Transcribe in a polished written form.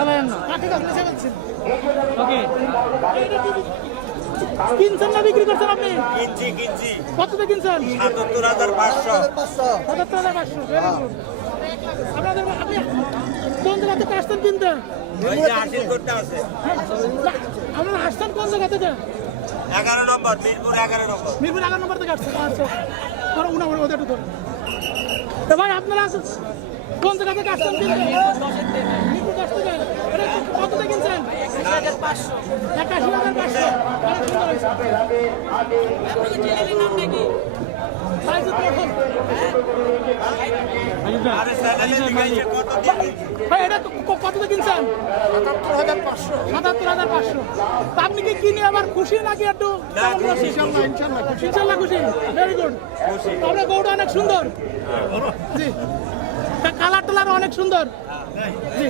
চালায়েন না। ওকে, কিনছেন না বিক্রি করছেন আপনি? কিনছি কততে কিনছেন? ৭৭,৫০০। ৭৭,৫০০। আপনাদের আপনি কোন জায়গাতে আসছেন কিনতে? হাসিল করতে আছে আপনারা আসছেন কোন জায়গা থেকে? 11 নম্বর, মিরপুর 11 নম্বর। মিরপুর 11 নম্বর থেকে আসছেন। আচ্ছা, ওদের একটু ধরুন। ভাই আপনারা কোন জায়গা থেকে আসছেন কিনতে? মিরপুর 10 থেকে। এটা কততে কিনছেন? 81,500। 81,500। অনেক সুন্দর হয়েছে। সাইজ কত? আরে স্যান্ডেলে লিখাইছে কত দিবে? ভাই এটা কততে কিনছেন? 77,500। 77,500। তা আপনি কি কিনে আবার খুশি নাকি একটু? না, খুশি, ইনশাআল্লাহ খুশি। Very good. আপনার গরুটা অনেক সুন্দর। জি, কালার টালার অনেক সুন্দর। জি।